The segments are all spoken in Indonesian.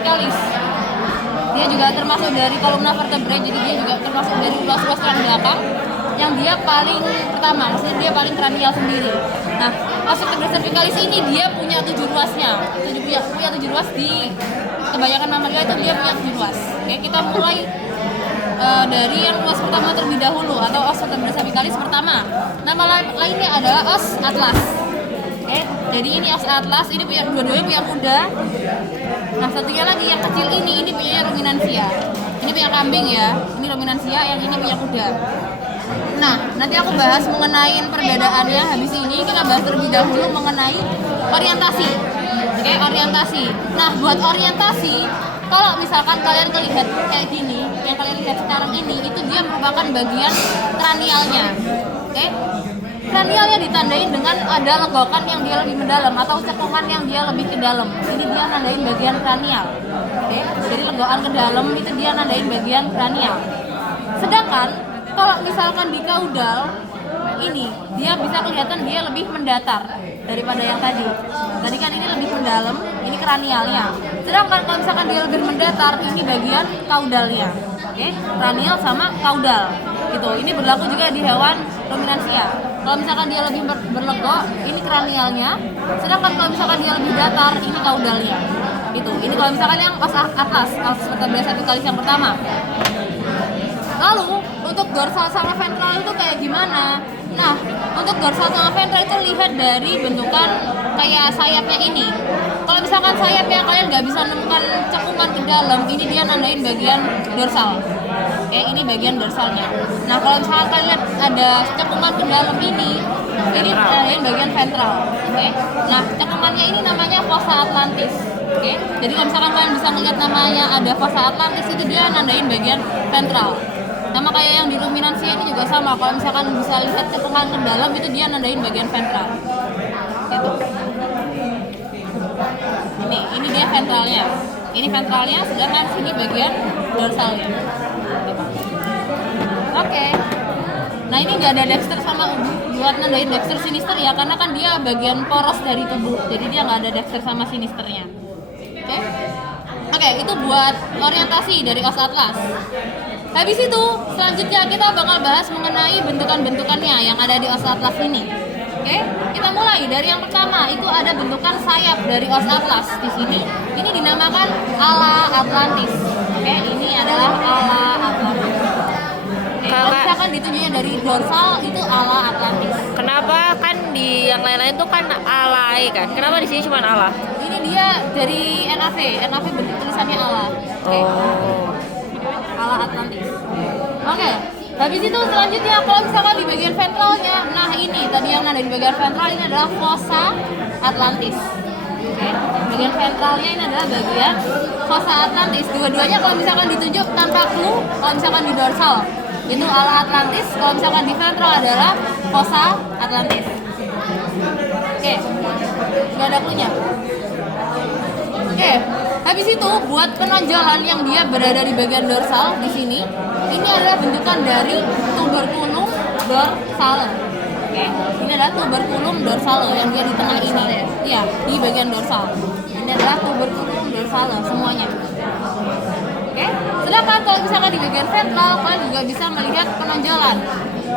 cervicalis. Dia juga termasuk dari columna vertebrae, jadi dia juga termasuk dari ruas-ruas tulang belakang yang dia paling pertama, maksudnya dia paling kranial sendiri. Nah, os vertebrae cervicalis ini dia punya 7 ruasnya. Punya 7 ruas di kebanyakan mamalia itu dia punya 7 ruas. Oke, kita mulai dari yang ruas pertama terlebih dahulu atau os vertebrae cervicalis pertama. Nama lainnya adalah os atlas. Oke, jadi ini os atlas, ini punya dua-duanya punya kuda. Nah, satunya lagi yang kecil ini punya ruminansia. Ini punya kambing ya. Ini ruminansia, yang ini punya kuda. Nah, nanti aku bahas mengenai perbedaannya. Habis ini kita bahas terlebih dahulu mengenai orientasi. Oke, orientasi. Nah, buat orientasi, kalau misalkan kalian lihat kayak gini, yang kalian lihat sekarang ini, itu dia merupakan bagian kranialnya. Oke, kranialnya ditandain dengan ada lenggokan yang dia lebih mendalam atau cekungan yang dia lebih ke dalam. Ini dia nandain bagian kranial. Oke, jadi lenggokan ke dalam itu dia nandain bagian kranial. Sedangkan kalau misalkan di kaudal ini dia bisa kelihatan dia lebih mendatar daripada yang tadi. Tadi kan ini lebih mendalam, ini kranialnya. Sedangkan kalau misalkan dia lebih mendatar, ini bagian kaudalnya. Oke, kranial sama kaudal. Gitu. Ini berlaku juga di hewan ruminansia. Kalau misalkan dia lebih berlegok, ini kranialnya. Sedangkan kalau misalkan dia lebih datar, ini kaudalnya. Gitu. Ini kalau misalkan yang os atlas, os vertebrae cervicalis yang pertama. Lalu untuk dorsal sama ventral itu kayak gimana? Nah, untuk dorsal sama ventral itu lihat dari bentukan kayak sayapnya ini. Kalau misalkan sayapnya kalian nggak bisa menemukan cekungan ke dalam, ini dia nandain bagian dorsal. Oke, ini bagian dorsalnya. Nah, kalau misalkan kalian lihat ada cekungan ke dalam ini nandain bagian ventral. Oke. Nah, cekungannya ini namanya fossa atlantis. Oke. Jadi kalau misalkan kalian bisa melihat namanya ada fossa atlantis, itu dia nandain bagian ventral. Sama kayak yang di ruminansia ini juga sama. Kalau misalkan bisa lihat cekungan ke dalam, itu dia nandain bagian ventral. Gitu. Ini dia ventralnya. Ini ventralnya, sedangkan sini bagian dorsalnya. Gitu. Oke. Nah, ini nggak ada dexter sama buat nandain dexter sinister ya, karena kan dia bagian poros dari tubuh. Jadi dia nggak ada dexter sama sinisternya. Oke, itu buat orientasi dari os atlas. Habis itu, selanjutnya kita bakal bahas mengenai bentukan-bentukannya yang ada di os atlas ini. Oke, kita mulai dari yang pertama, itu ada bentukan sayap dari os atlas di sini. Ini dinamakan ala atlantis. Oke, ini adalah ala atlantis. Kalau misalkan ditunjuknya dari dorsal itu ala atlantis. Kenapa kan di yang lain-lain tuh kan alai kan? Kenapa di sini cuma ala? Ini dia dari NAV bentuk tulisannya ala. Oke. Ala atlantis. Oke. Habis itu selanjutnya kalau misalkan di bagian ventralnya, nah ini tadi yang ada di bagian ventral ini adalah fossa atlantis. Oke. Bagian ventralnya ini adalah bagian fossa atlantis. Dua-duanya kalau misalkan ditunjuk tanpa clue, kalau misalkan di dorsal itu ala atlantis, kalau misalkan di ventral adalah fossa atlantis. Oke. Nggak ada clue-nya. Oke. Habis itu buat penonjolan yang dia berada di bagian dorsal di sini, ini adalah bentukan dari tuberculum dorsale. Oke, ini adalah tuberculum dorsale yang dia di tengah ini. Iya, di bagian dorsal. Ini adalah tuberculum dorsale semuanya. Oke, sedangkan kalau misalkan di bagian ventral, kalian juga bisa melihat penonjolan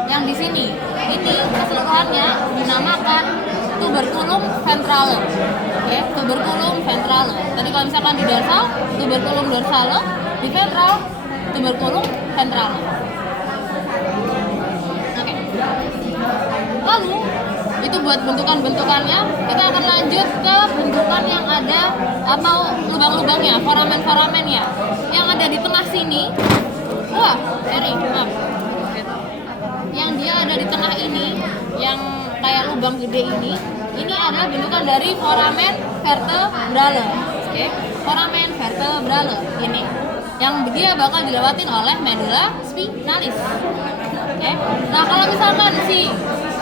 yang di sini. Ini keseluruhannya dinamakan tuberculum ventrale. Oke, tuberculum ventrale. Tadi kalau misalkan di dorsal, tuberculum dorsale, di ventral, tuberculum ventrale. Oke. Lalu itu buat bentukan-bentukannya. Kita akan lanjut ke bentukan yang ada atau lubang-lubangnya, foramen-foramennya. Yang ada di tengah sini. Wah, maaf. Yang dia ada di tengah ini, yang kayak lubang gede ini adalah bentukan dari foramen vertebrale. Oke, foramen vertebrale ini yang dia bakal dilewatin oleh medula spinalis. Oke. Nah, kalau misalkan si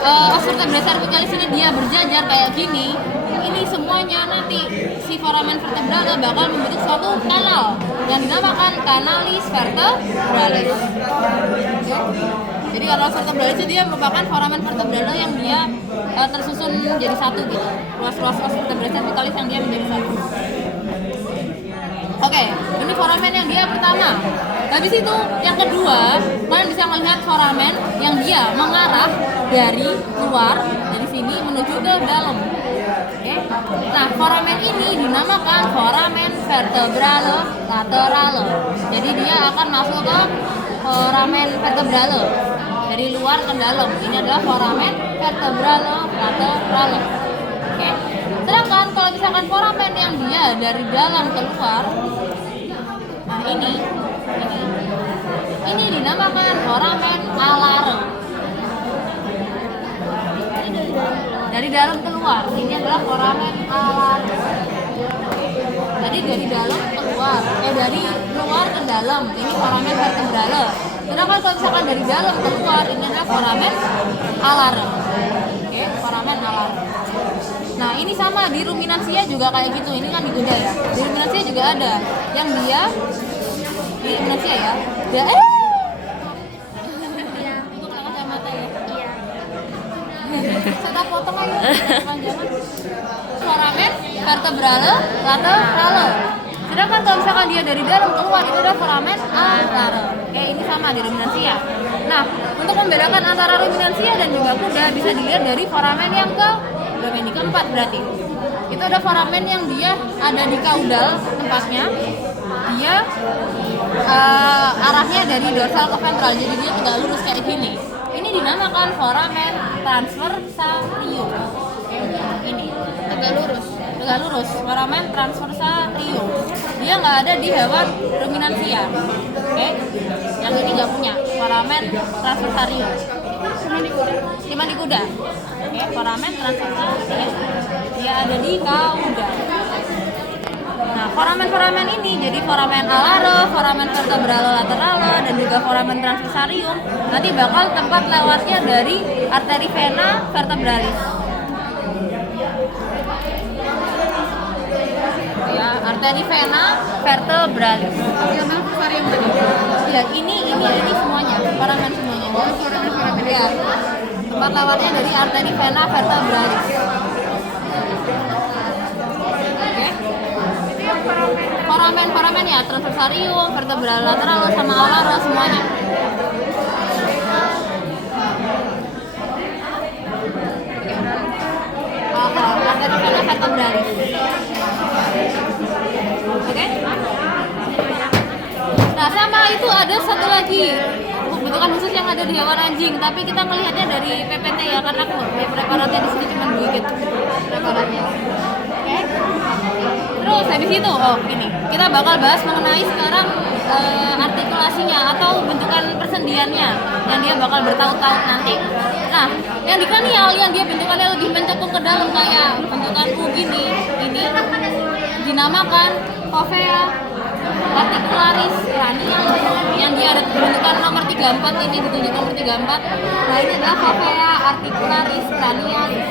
os vertebrae cervicalis ini dia berjajar kayak gini, ini semuanya nanti si foramen vertebrale bakal membentuk suatu kanal yang dinamakan kanalis vertebralis. Oke. Jadi kanalis vertebralis itu dia merupakan foramen vertebrale yang dia tersusun menjadi satu gitu. Ruas-ruas os vertebrae cervicalis yang dia menjadi satu. Kalau Oke, ini foramen yang dia pertama. Habis itu yang kedua, kalian bisa melihat foramen yang dia mengarah dari luar dari sini menuju ke dalam. Oke. Nah, foramen ini dinamakan foramen vertebrale laterale. Jadi dia akan masuk ke foramen vertebrale dari luar ke dalam. Ini adalah foramen vertebrale laterale. Oke. Sedangkan kalau misalkan foramen yang dia dari dalam keluar, nah ini dinamakan foramen alare. Dari dalam keluar, ini adalah foramen alare. Jadi dari dalam keluar, dari luar ke dalam, ini foramen vertebrale. Sedangkan kalau misalkan dari dalam keluar, ini adalah foramen alare. Oke, foramen alare. Nah, ini sama di ruminansia juga kayak gitu. Ini kan di kuda ya. Di ruminansia juga ada yang dia di ruminansia ya. Dia itu kena kacamata ya. Saya potong aja panjangan. Foramen vertebrale laterale. Sedangkan kalau misalkan dia dari dalam keluar itu adalah foramen alare. Ini sama di ruminansia. Nah, untuk membedakan antara ruminansia dan juga kuda bisa dilihat dari foramen yang keempat berarti. Itu ada foramen yang dia ada di kaudal tempatnya. Dia arahnya dari dorsal ke ventral, jadi dia tegak lurus kayak gini. Ini dinamakan foramen transversarium. Ini tegak lurus, foramen transversarium. Dia nggak ada di hewan ruminansia. Oke, yang ini nggak punya foramen transversarium. Cuma di kuda. Oke, foramen transversarium. Dia ada di kauda. Nah, foramen-foramen ini jadi foramen alare, foramen vertebrale laterale, dan juga foramen transversarium nanti bakal tempat lewatnya dari arteri vena vertebralis. Ya, arteri vena vertebralis. Ya, ini semuanya, foramen semuanya. Foramen ya. Tempat lewatnya dari arteri vena vertebralis. Foramen ya, transversarium, vertebrale lateral sama alare semuanya. Arteri vena vertebralis. Oke? Nah, sama itu ada satu lagi bentukan khusus yang ada di hewan anjing, tapi kita melihatnya dari PPT ya, karena preparatnya di sini cuma dikit preparatnya. Oke? Terus habis itu, gini, kita bakal bahas mengenai sekarang artikulasinya atau bentukan persendiannya yang dia bakal bertaut-taut nanti. Nah, yang di kranial yang dia bentukannya lebih mencekung ke dalam kayak bentukan U gini, ini dinamakan fovea articularis cranialis. Yang dia ada bentukan nomor 34 ini, ditunjuk nomor 34. Nah, ini adalah fovea articularis cranialis.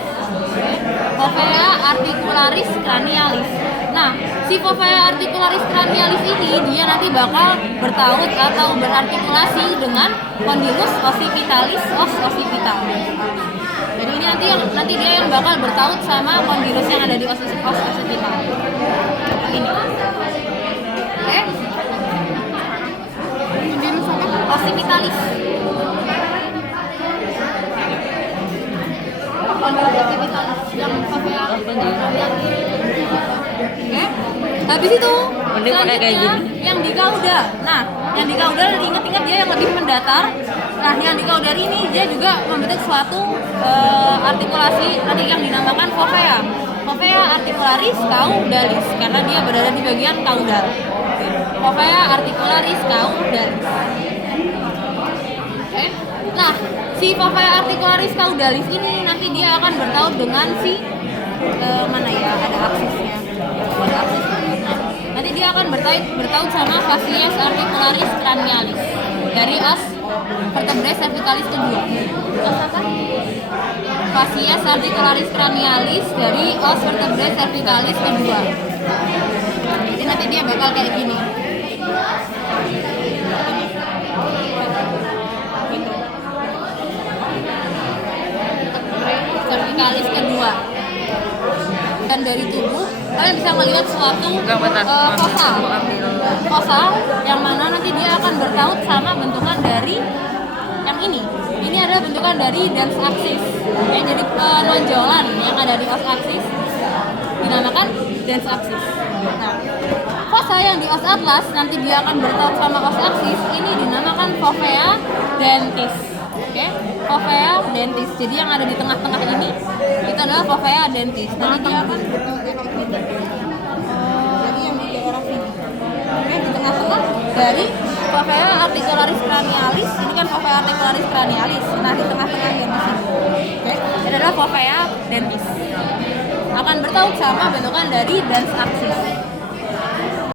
Fovea articularis cranialis. Nah, si fovea articularis cranialis ini dia nanti bakal bertaut atau berartikulasi dengan condylus occipitalis os occipital. Jadi ini nanti dia yang bakal bertaut sama condylus yang ada di os occipital. Ini. Oke. Condylus apa? Occipitalis. Condylus occipitalis yang fovea cranialis. Oke. Habis itu selanjutnya yang di kauda. Nah, yang di kauda ingat-ingat dia yang lebih mendatar. Nah, yang di kauda ini dia juga membentuk suatu artikulasi nanti yang dinamakan fovea. Fovea articularis caudalis karena dia berada di bagian kaudal. Fovea articularis caudalis. Oke. Nah, si fovea articularis caudalis ini nanti dia akan bertaut dengan si mana ya, ada aksisnya. Nanti dia akan bertaut sama facies articularis cranialis dari os vertebrae cervicalis kedua. Os apa? Facies articularis cranialis dari os vertebrae cervicalis kedua. Jadi nanti dia bakal kayak gini. Cervicalis kedua. Dan dari tubuh kalian bisa melihat suatu fossa. fossa yang mana nanti dia akan bertaut sama bentukan dari yang ini. Ini adalah bentukan dari dens axis. Oke, jadi penonjolan yang ada di os axis dinamakan dens axis. Nah, fossa yang di os atlas nanti dia akan bertaut sama os axis, ini dinamakan fovea dentis. Oke, fovea dentis. Jadi yang ada di tengah-tengah ini itu adalah fovea dentis. Nanti dia akan bertaut kayak gitu. Jadi yang di daerah sini. Oke, di tengah-tengah dari fovea articularis cranialis. Ini kan fovea articularis cranialis. Nah, di tengah-tengah yang di sini. Oke, ini adalah fovea dentis. Akan bertaut sama bentukan dari dens axis.